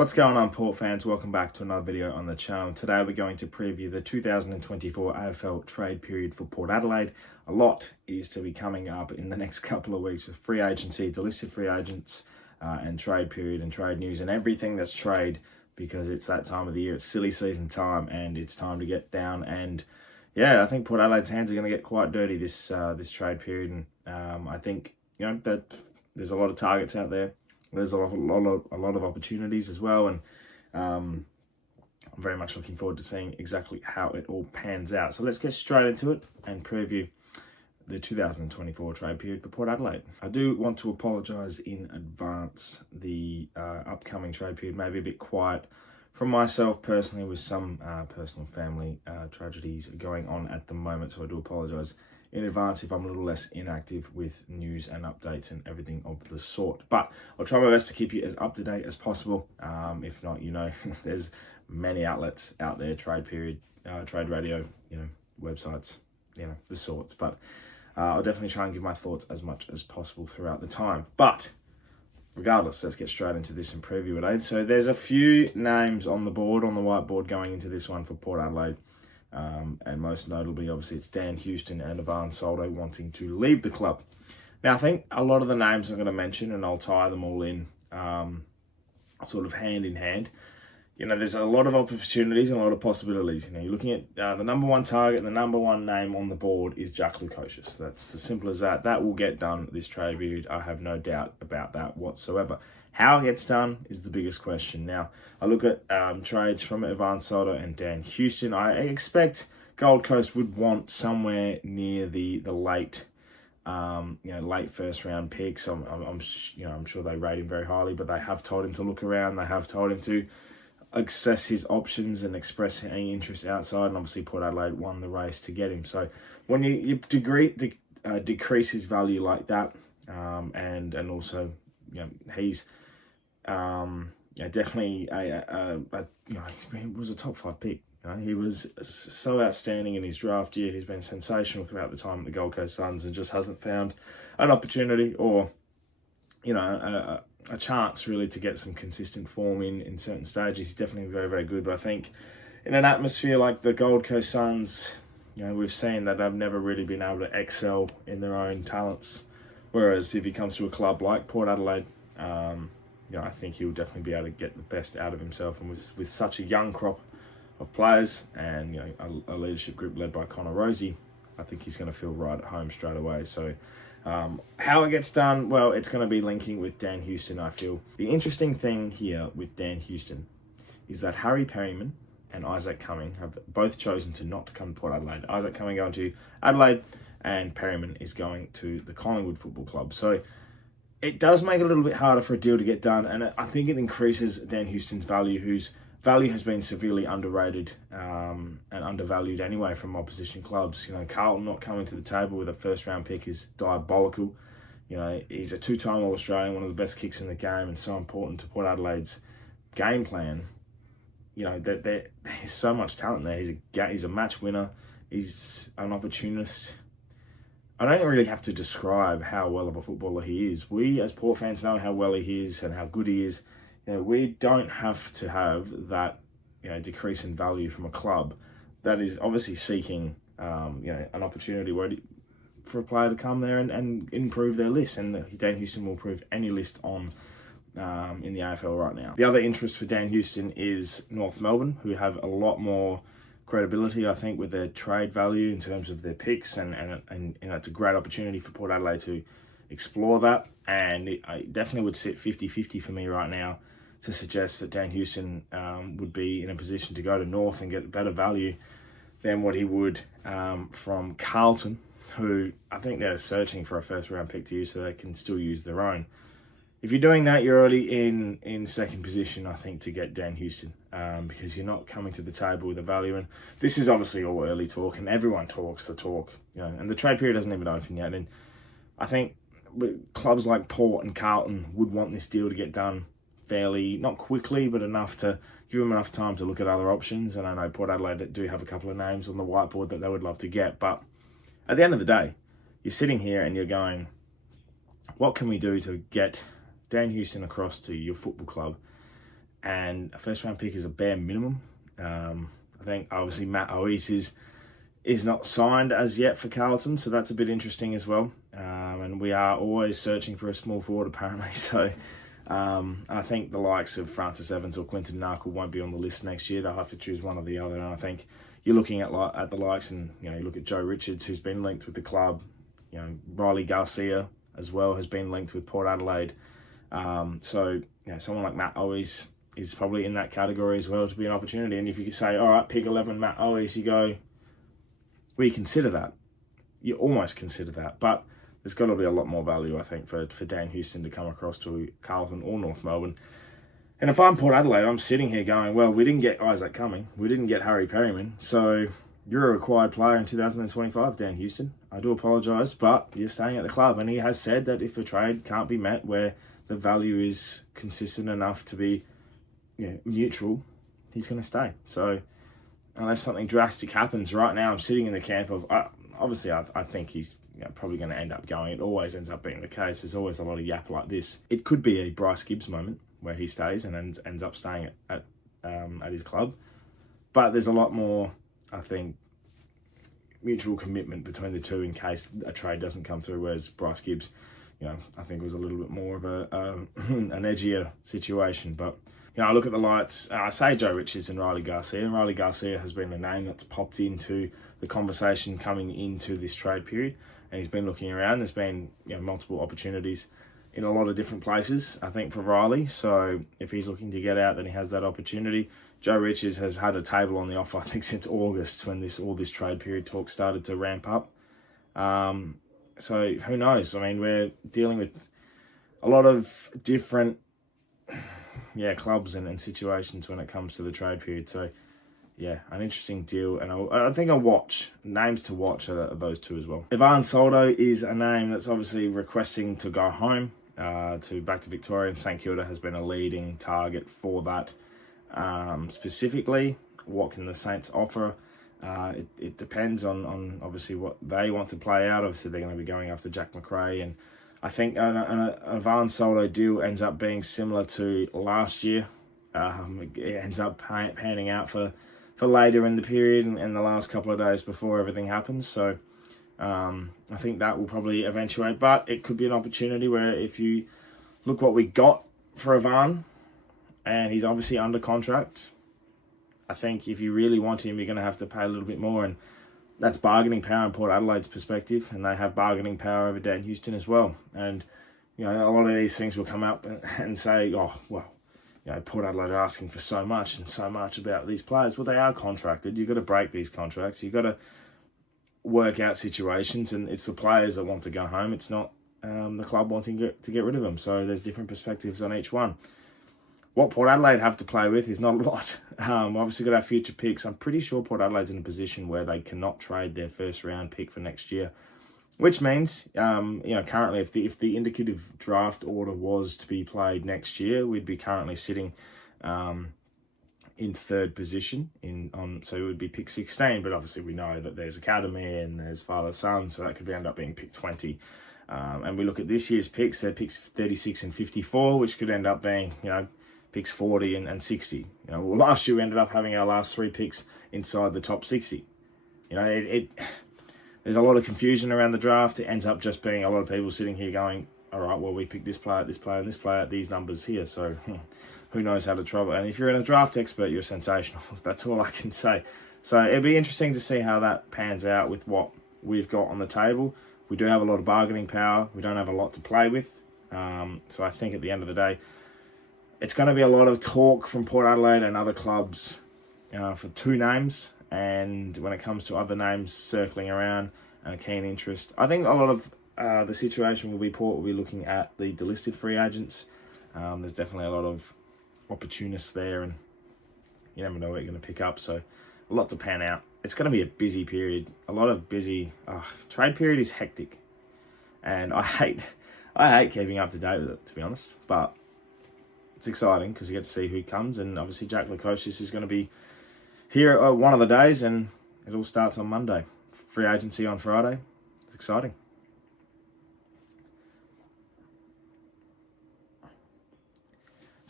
What's going on, Port fans? Welcome back to another video on the channel. Today we're going to preview the 2024 AFL trade period for Port Adelaide. A lot is to be coming up in the next couple of weeks with free agency, the listed free agents, and trade period and trade news and everything that's trade, because it's that time of the year. It's silly season time and it's time to get down. And yeah, I think Port Adelaide's hands are going to get quite dirty this trade period. And I think that there's a lot of targets out there. There's a lot of opportunities as well, and I'm very much looking forward to seeing exactly how it all pans out. So let's get straight into it and preview the 2024 trade period for Port Adelaide. I do want to apologise in advance. The upcoming trade period may be a bit quiet from myself personally, with some personal family tragedies going on at the moment, so I do apologise in advance if I'm a little less inactive with news and updates and everything of the sort. But I'll try my best to keep you as up to date as possible. If not, there's many outlets out there, trade period, trade radio, websites, the sorts. But I'll definitely try and give my thoughts as much as possible throughout the time. But regardless, let's get straight into this and preview it. So there's a few names on the board, on the whiteboard, going into this one for Port Adelaide. And most notably, obviously, it's Dan Houston and Ivan Soldo wanting to leave the club. Now, I think a lot of the names I'm going to mention, and I'll tie them all in sort of hand in hand. There's a lot of opportunities and a lot of possibilities. You're looking at the number one target, the number one name on the board is Jack Lukosius. That's as simple as that. That will get done this trade period. I have no doubt about that whatsoever. How it gets done is the biggest question. Now, I look at trades from Ivan Soldo and Dan Houston. I expect Gold Coast would want somewhere near the late, late first round picks. I'm sure they rate him very highly, but they have told him to look around. They have told him to assess his options and express any interest outside. And obviously, Port Adelaide won the race to get him. So when you decrease his value like that, and also he's definitely he was a top 5 pick. He was so outstanding in his draft year. He's been sensational throughout the time at the Gold Coast Suns and just hasn't found an opportunity or a chance really to get some consistent form in certain stages. He's definitely very, very good. But I think in an atmosphere like the Gold Coast Suns, we've seen that they've never really been able to excel in their own talents. Whereas if he comes to a club like Port Adelaide, I think he'll definitely be able to get the best out of himself. And with such a young crop of players and a leadership group led by Connor Rosie, I think he's going to feel right at home straight away. So how it gets done, well, it's going to be linking with Dan Houston, I feel. The interesting thing here with Dan Houston is that Harry Perryman and Isaac Cumming have both chosen to not come to Port Adelaide. Isaac Cumming going to Adelaide, and Perryman is going to the Collingwood Football Club. So it does make it a little bit harder for a deal to get done, and I think it increases Dan Houston's value, whose value has been severely underrated and undervalued anyway from opposition clubs. Carlton not coming to the table with a first-round pick is diabolical. He's a two-time All-Australian, one of the best kicks in the game, and so important to Port Adelaide's game plan. There's so much talent there. He's a match winner. He's an opportunist. I don't really have to describe how well of a footballer he is. We, as Port fans, know how well he is and how good he is. We don't have to have that, decrease in value from a club that is obviously seeking, an opportunity for a player to come there and improve their list. And Dan Houston will improve any list on in the AFL right now. The other interest for Dan Houston is North Melbourne, who have a lot more credibility, I think, with their trade value in terms of their picks, and it's a great opportunity for Port Adelaide to explore that. And it definitely would sit 50-50 for me right now to suggest that Dan Houston would be in a position to go to North and get better value than what he would from Carlton, who I think they're searching for a first-round pick to use so they can still use their own. If you're doing that, you're already in second position, I think, to get Dan Houston, because you're not coming to the table with a value. And this is obviously all early talk, and everyone talks the talk, and the trade period hasn't even opened yet. And I think clubs like Port and Carlton would want this deal to get done fairly, not quickly, but enough to give them enough time to look at other options. And I know Port Adelaide do have a couple of names on the whiteboard that they would love to get. But at the end of the day, you're sitting here and you're going, what can we do to get Dan Houston across to your football club and a first round pick is a bare minimum. I think obviously Matt Owies is not signed as yet for Carlton, so that's a bit interesting as well. And we are always searching for a small forward apparently. So I think the likes of Francis Evans or Quinton Narkle won't be on the list next year. They'll have to choose one or the other. And I think you're looking at the likes, and you look at Joe Richards, who's been linked with the club. Riley Garcia as well has been linked with Port Adelaide. So someone like Matt Owies is probably in that category as well to be an opportunity. And if you could say, all right, pick 11 Matt Owies, you go, we consider that. You almost consider that. But there's got to be a lot more value, I think, for Dan Houston to come across to Carlton or North Melbourne. And if I'm Port Adelaide, I'm sitting here going, well, we didn't get Isaac Cumming. We didn't get Harry Perryman. So you're a required player in 2025, Dan Houston. I do apologise, but you're staying at the club. And he has said that if a trade can't be met where the value is consistent enough to be neutral, he's going to stay. So unless something drastic happens, right now I'm sitting in the camp of, obviously I think he's probably going to end up going. It always ends up being the case. There's always a lot of yap like this. It could be a Bryce Gibbs moment where he stays and ends up staying at his club. But there's a lot more, I think, mutual commitment between the two in case a trade doesn't come through, whereas Bryce Gibbs, I think was a little bit more of an edgier situation. But I look at the lights. I say Joe Richards and Riley Garcia. Riley Garcia has been a name that's popped into the conversation coming into this trade period, and he's been looking around. There's been multiple opportunities in a lot of different places, I think, for Riley. So if he's looking to get out, then he has that opportunity. Joe Richards has had a table on the offer, I think, since August when all this trade period talk started to ramp up. So who knows? I mean, we're dealing with a lot of different clubs and situations when it comes to the trade period. So, an interesting deal. And I think names to watch are those two as well. Ivan Soldo is a name that's obviously requesting to go home, back to Victoria, and St Kilda has been a leading target for that. Specifically, what can the Saints offer? It depends on obviously what they want to play out. Obviously, they're going to be going after Jack McRae, and I think an Ivan Soldo deal ends up being similar to last year. It ends up panning out for later in the period and the last couple of days before everything happens. So I think that will probably eventuate, but it could be an opportunity where if you look what we got for Ivan, and he's obviously under contract, I think if you really want him, you're going to have to pay a little bit more, and that's bargaining power in Port Adelaide's perspective, and they have bargaining power over Dan Houston as well. And a lot of these things will come up and say, oh, well, Port Adelaide are asking for so much and so much about these players. Well, they are contracted. You've got to break these contracts. You've got to work out situations, and it's the players that want to go home. It's not the club wanting to get rid of them. So there's different perspectives on each one. What Port Adelaide have to play with is not a lot. Obviously got our future picks. I'm pretty sure Port Adelaide's in a position where they cannot trade their first round pick for next year, which means, currently if the indicative draft order was to be played next year, we'd be currently sitting in third position so it would be pick 16. But obviously we know that there's academy and there's father-son, so that could end up being pick 20. And we look at this year's picks, they're picks 36 and 54, which could end up being, picks 40 and 60. Last year we ended up having our last three picks inside the top 60. There's a lot of confusion around the draft. It ends up just being a lot of people sitting here going, all right, well, we picked this player, and this player at these numbers here. So who knows how to trouble. And if you're a draft expert, you're sensational. That's all I can say. So it'll be interesting to see how that pans out with what we've got on the table. We do have a lot of bargaining power. We don't have a lot to play with. So I think at the end of the day, it's going to be a lot of talk from Port Adelaide and other clubs for two names. And when it comes to other names circling around and a keen interest, I think a lot of the situation will be Port will be looking at the delisted free agents. There's definitely a lot of opportunists there, and you never know what you're going to pick up. So a lot to pan out. It's going to be a busy period. A lot of busy. Trade period is hectic, and I hate keeping up to date with it, to be honest. But it's exciting because you get to see who comes, and obviously Jack Lukosius is going to be here one of the days, and it all starts on Monday. Free agency on Friday. It's exciting.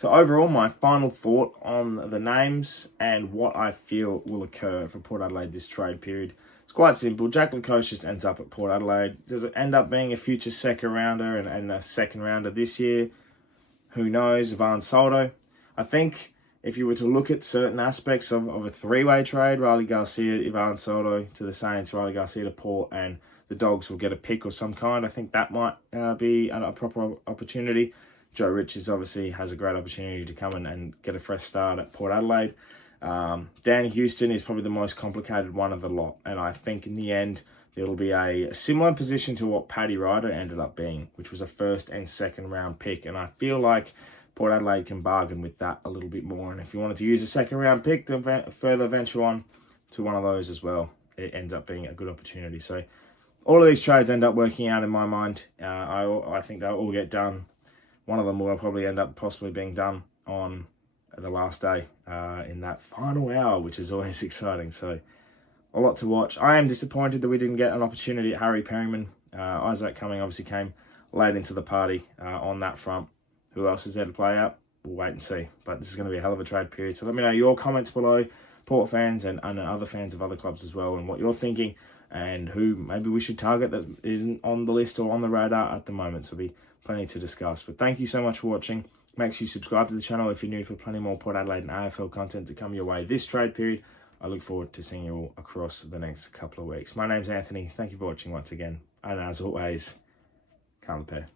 So overall, my final thought on the names and what I feel will occur for Port Adelaide this trade period. It's quite simple. Jack Lacoste just ends up at Port Adelaide. Does it end up being a future second rounder and a second rounder this year? Who knows? Ivan Soldo. I think if you were to look at certain aspects of a three-way trade, Riley Garcia, Ivan Soldo to the Saints, Riley Garcia to Port, and the Dogs will get a pick of some kind. I think that might be a proper opportunity. Joe Richards obviously has a great opportunity to come and get a fresh start at Port Adelaide. Dan Houston is probably the most complicated one of the lot, and I think in the end it'll be a similar position to what Paddy Ryder ended up being, which was a first and second round pick, and I feel like Port Adelaide can bargain with that a little bit more. And if you wanted to use a second round pick to further venture on to one of those as well, it ends up being a good opportunity. So all of these trades end up working out in my mind. I think they'll all get done. One of them will probably end up possibly being done on the last day in that final hour, which is always exciting. So a lot to watch. I am disappointed that we didn't get an opportunity at Harry Perryman. Isaac Cumming obviously came late into the party on that front. Who else is there to play out? We'll wait and see. But this is going to be a hell of a trade period. So let me know your comments below, Port fans and other fans of other clubs as well, and what you're thinking and who maybe we should target that isn't on the list or on the radar at the moment. So there'll be plenty to discuss. But thank you so much for watching. Make sure you subscribe to the channel if you're new for plenty more Port Adelaide and AFL content to come your way this trade period. I look forward to seeing you all across the next couple of weeks. My name's Anthony. Thank you for watching once again. And as always, ThePear.